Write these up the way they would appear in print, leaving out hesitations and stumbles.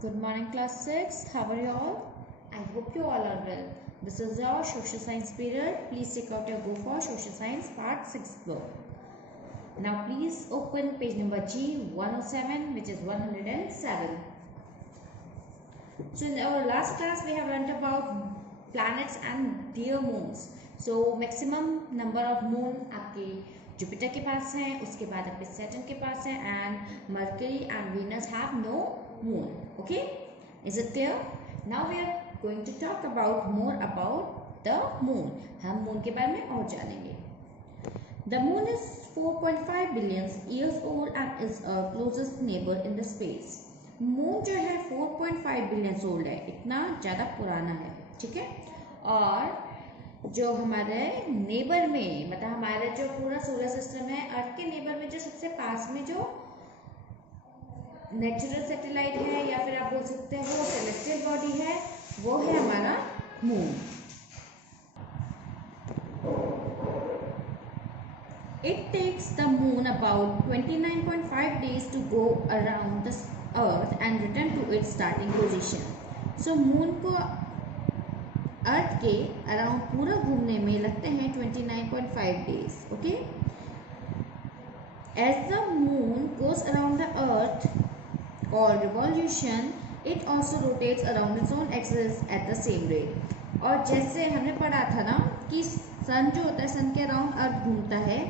Good morning, class 6. How are you all? I hope you all are well. This is your social science period. Please take out your Go for Social Science Part 6 book. Now please open page number G107, which is 107. So in our last class we have learnt about planets and their moons. So maximum number of moon आपके Jupiter के पास है, उसके बाद आपके Saturn के पास है, and Mercury and Venus have no moon. Okay, is it clear? Now we are going to talk about more about the moon. हम moon के बारे में और जानेंगे. The moon is 4.5 billion years old and is our closest neighbor in the space. Moon जो है 4.5 billion old है, इतना ज़्यादा पुराना है. ठीक है. और जो हमारे नेबर में, मतलब हमारे जो पूरा सोलर सिस्टम है, अर्थ के नेबर में जो सबसे पास में जो नेचुरल सैटेलाइट है या फिर आप बोल सकते हैं वो सेलेस्टियल बॉडी है, वो है हमारा moon. It takes the moon about 29.5 days to go around the Earth and return to its starting position. So moon को अर्थ के अराउंड पूरा घूमने में लगते हैं 29.5 days. Okay. As the moon goes around the Earth called revolution, it also rotates around its own axis at the same rate. और जैसे हमने पढ़ा था ना कि सन जो होता है, सन के अराउंड अर्थ घूमता है.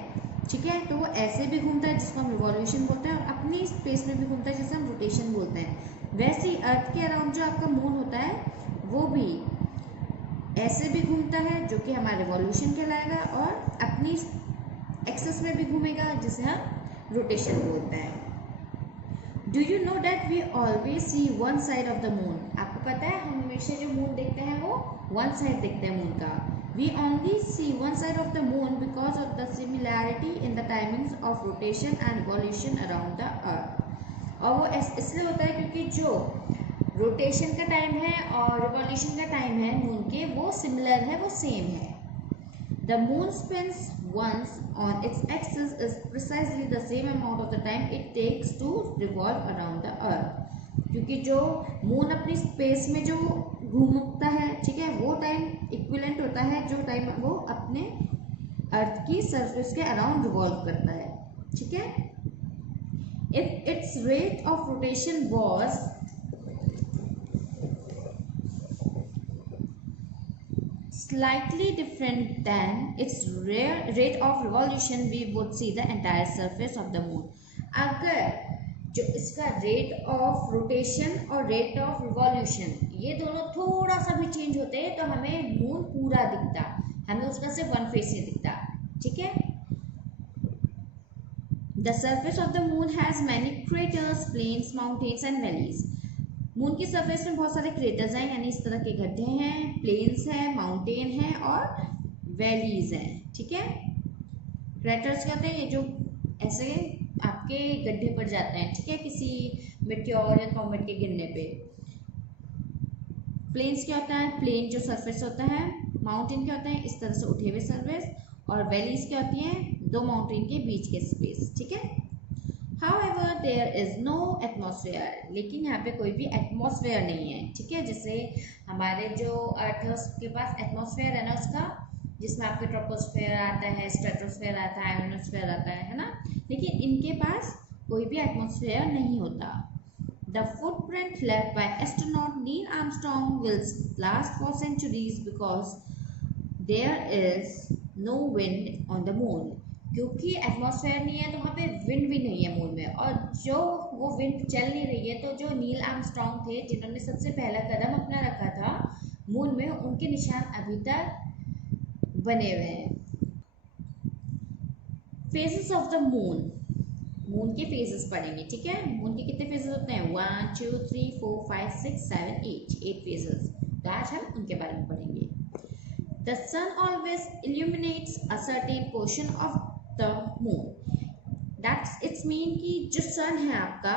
ठीक है. तो वो ऐसे भी घूमता है जिसको हम रिवॉल्यूशन बोलते हैं, और अपनी स्पेस में भी घूमता है जिसे हम रोटेशन बोलते हैं. वैसे ही अर्थ के अराउंड जो आपका मून होता है वो भी ऐसे भी घूमता है जो कि हमारा रिवॉल्यूशन कहलाएगा, और अपनी एक्सिस में भी घूमेगा जिसे हम रोटेशन बोलते हैं. Do you know that we always see one side of the moon. आपको पता है हम हमेशा जो मून देखते हैं वो वन साइड देखते हैं मून का. We only see one side of the moon because of the similarity in the timings of rotation and revolution around the earth. और वो इसलिए होता है क्योंकि जो रोटेशन का टाइम है और रिवॉल्यूशन का टाइम है मून के, वो सिमिलर है, वो सेम है. The moon spins once on its axis is precisely the same amount of the time it takes to revolve around the earth. क्योंकि जो मून अपनी स्पेस में जो घूमता है, ठीक है, वो टाइम इक्विवेलेंट होता है जो टाइम वो अपने अर्थ की सरफेस के अराउंड रिवॉल्व करता है. ठीक है. If it's rate of rotation was slightly different than its rate of revolution, we would see the entire surface of the moon. अगर जो इसका रेट ऑफ रोटेशन और रेट ऑफ रिवॉल्यूशन ये दोनों थोड़ा सा भी चेंज होते हैं तो हमें मून पूरा दिखता, हमें उसका सिर्फ वन फेस ही दिखता. ठीक है. The surface of the moon has many craters, plains, mountains and valleys. Moon की सरफेस में बहुत सारे क्रेटर्स हैं, यानी इस तरह के गड्ढे हैं, प्लेन्स हैं, माउंटेन हैं और वैलीज हैं. ठीक है. क्रेटर्स कहते हैं ये जो ऐसे आपके गड्ढे पर जाते हैं, ठीक है, किसी मेटियोर या कॉमेट के गिरने पे. प्लेन्स क्या होता है, प्लेन जो सरफेस होता है. माउंटेन क्या होता है, इस तरह से उठे हुए सरफेस. और वैलीज क्या होती हैं, दो माउंटेन के बीच के स्पेस. ठीक है. However, there is no atmosphere. लेकिन यहाँ पे कोई भी एटमॉस्फेयर नहीं है. ठीक है. जैसे हमारे जो अर्थ है उसके पास एटमॉस्फेयर है ना उसका, जिसमें आपके ट्रोपोस्फेयर आता है, स्ट्रेटोस्फेयर आता है, आयोनोस्फेयर आता है ना. लेकिन इनके पास कोई भी एटमॉस्फेयर नहीं होता. The footprint left by astronaut Neil Armstrong will last for centuries because there is no wind on the moon. क्योंकि एटमॉस्फेयर नहीं है तो वहाँ पे विंड भी नहीं है मून में, और जो वो विंड चल नहीं रही है, तो जो नील आर्मस्ट्रॉन्ग थे जिन्होंने सबसे पहला कदम अपना रखा था मून में, उनके निशान अभी तक बने हुए हैं. Phases of the moon. Moon के फेजेस पढ़ेंगे. ठीक है. मून के कितने फेजेस होते हैं, 1 2 3 4 5 6 7 8 फेजेस. तो आज हम उनके बारे में पढ़ेंगे. The sun always illuminates a certain portion of the moon. That's its mean कि जो सन है आपका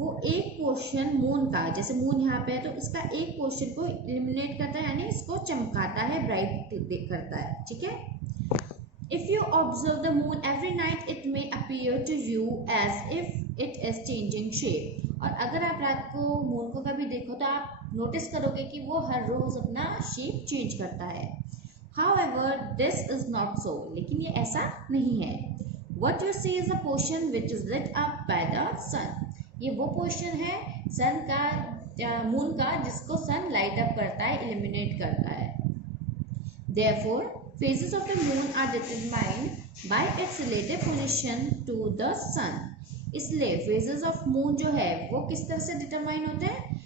वो एक पोर्शन मून का, जैसे मून यहाँ पे है तो इसका एक पोर्शन को इल्यूमिनेट करता है, यानी इसको चमकाता है, ब्राइट करता है. ठीक है. If you observe the moon every night, it may appear to you as if it is changing shape. और अगर आप रात को मून को कभी देखो तो आप नोटिस करोगे कि वो हर रोज अपना शेप चेंज करता है। However, this is not so. लेकिन ये ऐसा नहीं है। What you see is the portion which is lit up by the sun. ये वो पोर्शन है सन का मून का जिसको सन लाइट अप करता है, इल्यूमिनेट करता है। Therefore, phases of the moon are determined by its relative position to the sun. इसलिए phases of moon जो है वो किस तरह से डिटरमाइन होते हैं?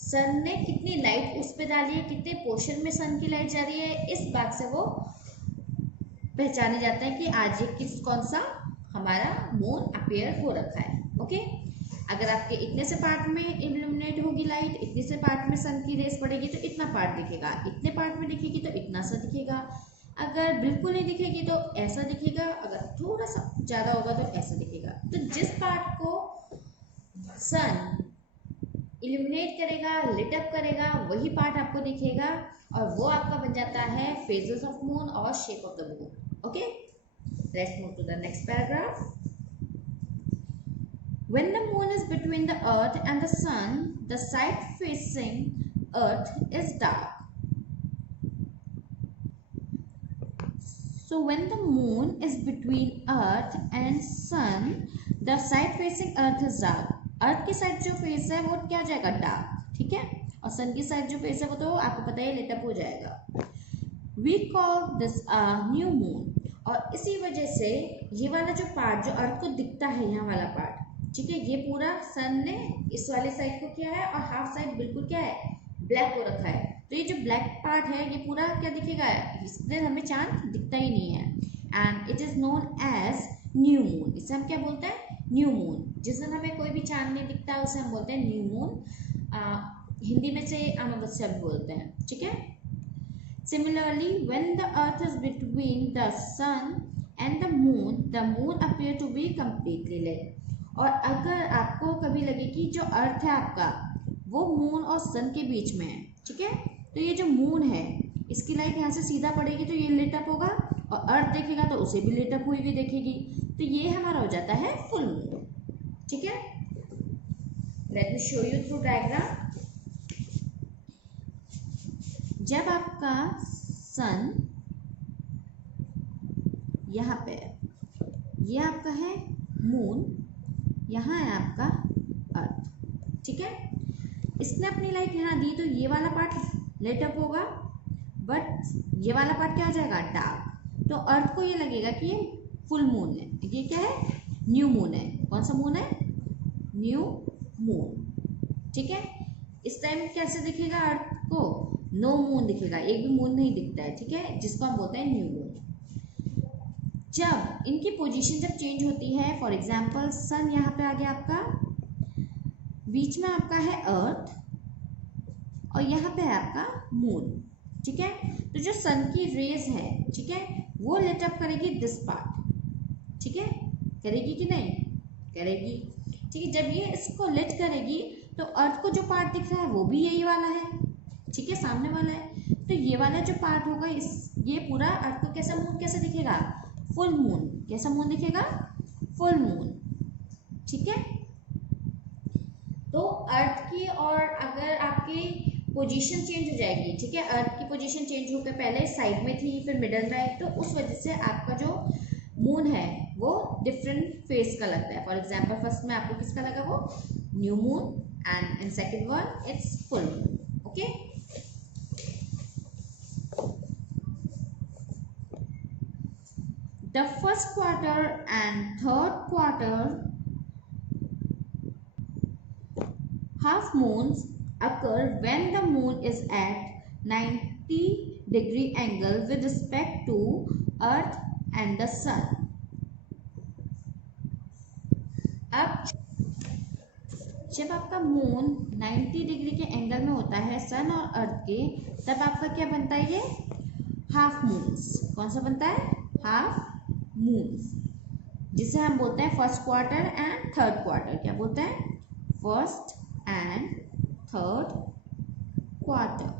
सन ने कितनी लाइट उस पे डाली है, कितने पोर्शन में सन की लाइट जा रही है, इस बात से वो पहचाने जाते हैं कि आज ये कौन सा हमारा मून अपीयर हो रखा है। ओके, अगर आपके इतने से पार्ट में इल्यूमिनेट होगी लाइट, इतने से पार्ट में सन की रेस पड़ेगी तो इतना पार्ट दिखेगा, इतने पार्ट में दिखेगी तो इतना सा दिखेगा, अगर बिल्कुल नहीं दिखेगी तो ऐसा दिखेगा, अगर थोड़ा सा ज़्यादा होगा तो ऐसा दिखेगा। तो जिस पार्ट को सन इल्यूमिनेट करेगा, लिट अप करेगा, वही पार्ट आपको दिखेगा और वो आपका बन जाता है फेजेस ऑफ मून और shape of the moon. Okay, let's move to the next paragraph. When the moon is between the earth and the sun, the side facing earth is dark. So when the moon is between earth and sun, the side facing earth is dark. अर्थ की side जो face है वो क्या हो जाएगा? Dark, ठीक है। और सन की साइड जो फेस है वो तो आपको पता है लिट अप हो जाएगा। We call this a new moon. और इसी वजह से ये वाला जो पार्ट जो अर्थ को दिखता है, यहाँ वाला पार्ट, ठीक है, ये पूरा सन ने इस वाले साइड को किया है और हाफ साइड बिल्कुल क्या है? ब्लैक हो रखा है। तो ये जो ब्लैक पार्ट है ये पूरा क्या दिखेगा? इस दिन हमें चांद दिखता ही नहीं है। And it is known as new moon. इसे हम क्या बोलते हैं? New moon. जिस दिन हमें कोई भी चांद नहीं दिखता उसे हम बोलते हैं न्यू मून। हिंदी में से अमावस्या भी बोलते हैं, ठीक है। Similarly when the earth is between the sun and the moon appear to be completely lit. और अगर आपको कभी लगे कि जो अर्थ है आपका वो मून और सन के बीच में है, ठीक है, तो ये जो मून है इसकी लाइट यहाँ से सीधा पड़ेगी तो ये लिट अप होगा और अर्थ देखेगा तो उसे भी लिट अप हुई हुई देखेगी। तो ये हमारा हो जाता है फुल मून, ठीक है। Let me show you through diagram. जब आपका सन यहाँ पे है, ये आपका है मून, यहाँ है आपका अर्थ, ठीक है। इसने अपनी लाइट यहाँ दी तो ये वाला पार्ट लाइट अप होगा, बट ये वाला पार्ट क्या हो जाएगा? डार्क। तो अर्थ को ये लगेगा कि ये फुल मून है, ये क्या है? न्यू मून है। कौन सा मून है? न्यू मून, ठीक है। इस टाइम कैसे दिखेगा अर्थ को? नो मून दिखेगा, एक भी मून नहीं दिखता है, ठीक है, जिसको हम बोलते हैं न्यू मून। जब इनकी पोजीशन जब चेंज होती है, फॉर एग्जाम्पल सन यहाँ पे आ गया आपका, बीच में आपका है अर्थ और यहाँ पे है आपका मून, ठीक है। तो जो सन की रेज है, ठीक है, वो लिट अप करेगी दिस पार्ट, ठीक है, करेगी कि नहीं? करेगी, ठीक है। जब ये इसको लिट करेगी तो अर्थ को जो पार्ट दिख रहा है वो भी यही वाला है, ठीक है, सामने वाला है। तो ये वाला जो पार्ट होगा ये पूरा अर्थ को कैसा मून कैसे दिखेगा? Full moon. कैसा मून दिखेगा? फुल मून, ठीक है। तो अर्थ की और अगर आपकी पोजीशन चेंज हो जाएगी, ठीक है, अर्थ की पोजीशन चेंज होकर पहले साइड में थी फिर मिडल में आई, तो उस वजह से आपका जो मून है वो डिफरेंट फेस का लगता है। फॉर एग्जाम्पल फर्स्ट में आपको किसका लगा? वो new moon, and in second one it's full moon, okay. The first quarter and third quarter half moons occur when the moon is at 90-degree angle with respect to earth and the sun. अब जब आपका moon 90 degree के angle में होता है सन और अर्थ के, तब आपका क्या बनता है? ये हाफ मून्स। कौन सा बनता है? हाफ मून्स, जिसे हम बोलते हैं first quarter and third quarter. क्या बोलते हैं? First and third quarter.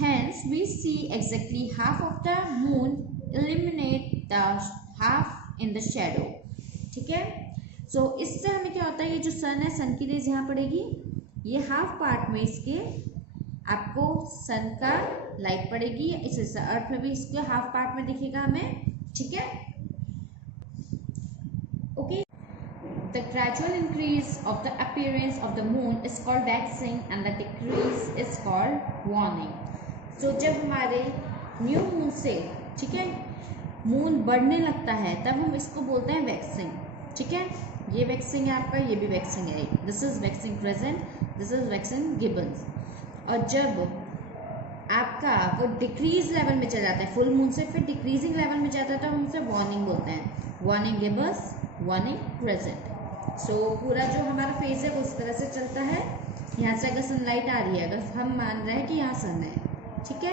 Hence we see exactly half of the moon illuminate the half in the shadow. ठीक है, सो इससे हमें क्या होता है, ये जो सन है, सन की रेज यहाँ पड़ेगी, ये हाफ पार्ट में इसके आपको सन का लाइट पड़ेगी, इस अर्थ में भी इसके हाफ पार्ट में दिखेगा हमें। ठीक है, okay. The gradual increase of the appearance of the moon is called waxing and the decrease is called waning. So जब हमारे न्यू मून से, ठीक है, मून बढ़ने लगता है तब हम इसको बोलते हैं वैक्सिंग। ठीक है, ये वैक्सिंग है आपका, ये भी वैक्सिंग है, this is waxing crescent, this is waxing gibbons. और जब आपका वो डिक्रीज लेवल में चला जाता है फुल मून से, फिर डिक्रीजिंग लेवल में जाता है तो हम उसे वार्निंग बोलते हैं, वार्निंग गिब्बस, वार्निंग क्रेसेंट। सो पूरा जो हमारा फेज है वो उस तरह से चलता है। यहाँ से अगर सनलाइट आ रही है, अगर हम मान रहे हैं कि यहाँ सन है, ठीक है,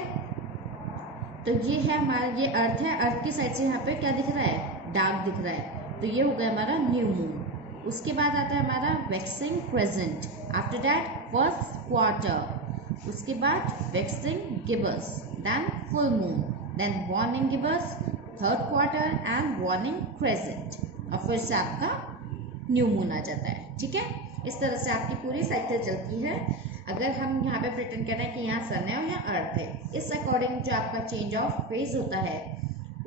तो ये है हमारा, ये अर्थ है, अर्थ की साइड से यहाँ पे क्या दिख रहा है, डार्क दिख रहा है, तो ये हो गया हमारा न्यू मून। उसके बाद आता है हमारा waxing crescent, after that first quarter, उसके बाद waxing gibbous, then full moon, then waning gibbous, third quarter and waning crescent, और फिर से आपका न्यू मून आ जाता है। ठीक है, इस तरह से आपकी पूरी साइकिल चलती है। अगर हम यहाँ पे प्रिटेंड कर रहे हैं कि यहाँ सन है और यहाँ अर्थ है, इस अकॉर्डिंग जो आपका चेंज ऑफ फेज होता है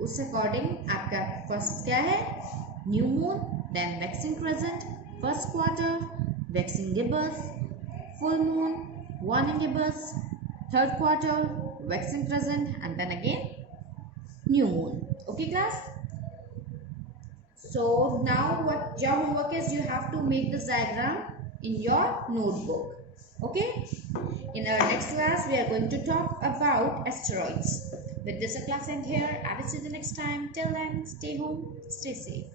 उस अकॉर्डिंग आपका फर्स्ट क्या है, new moon, then waxing crescent, first quarter, waxing gibbous, full moon, waning gibbous, third quarter, waxing crescent, and then again new moon. Okay class? So now what your homework is, you have to make this diagram in your notebook. Okay, in our next class we are going to talk about asteroids. With this class end here, I will see you the next time. Till then, stay home, stay safe.